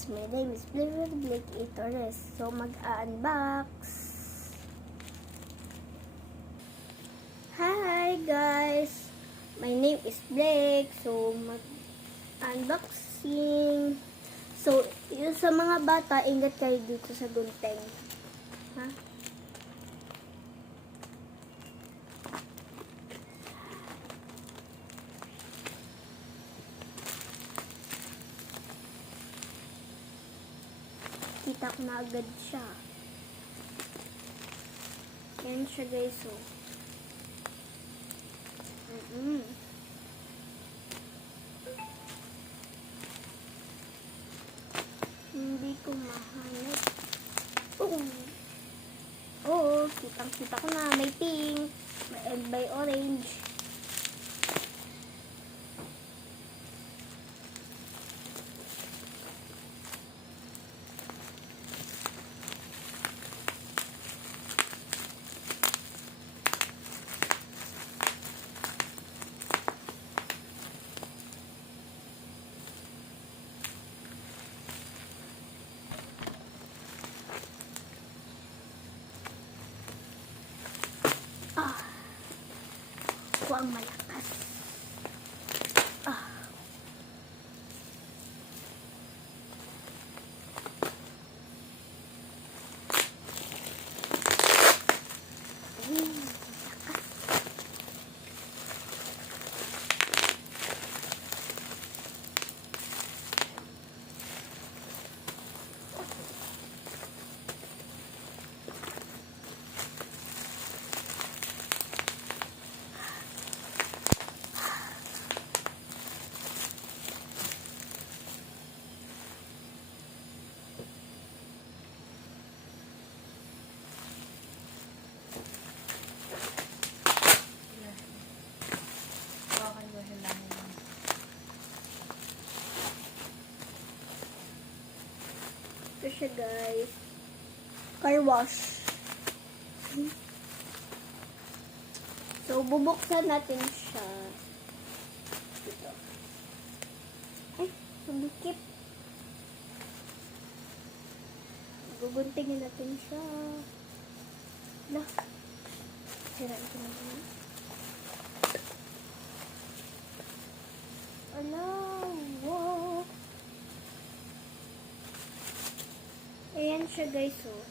guys, my name is Blake A. Torres. So mag-unbox. Hi guys, my name is Blake. So mag-unboxing. So yung sa mga bata, ingat kayo dito sa gunting. Ha? Kita ko na agad siya. Yan siya guys, so. Hindi ko mahanap. Oo, kitang-kita ko na. May pink, may orange. Ako ang malakas. Ito siya guys. Car wash. So, bubuksan natin siya. Ito. Ay, sumikip. Guguntingin natin siya. Nah. Sirain ko natin. Ala, wow. Ayan siya guys, oh.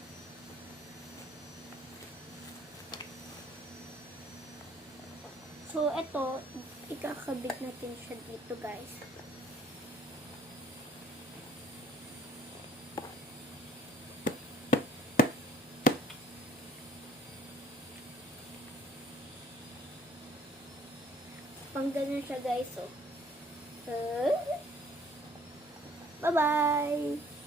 So, ito, ikakabit natin siya dito guys. Pang ganun siya guys, oh. Bye-bye!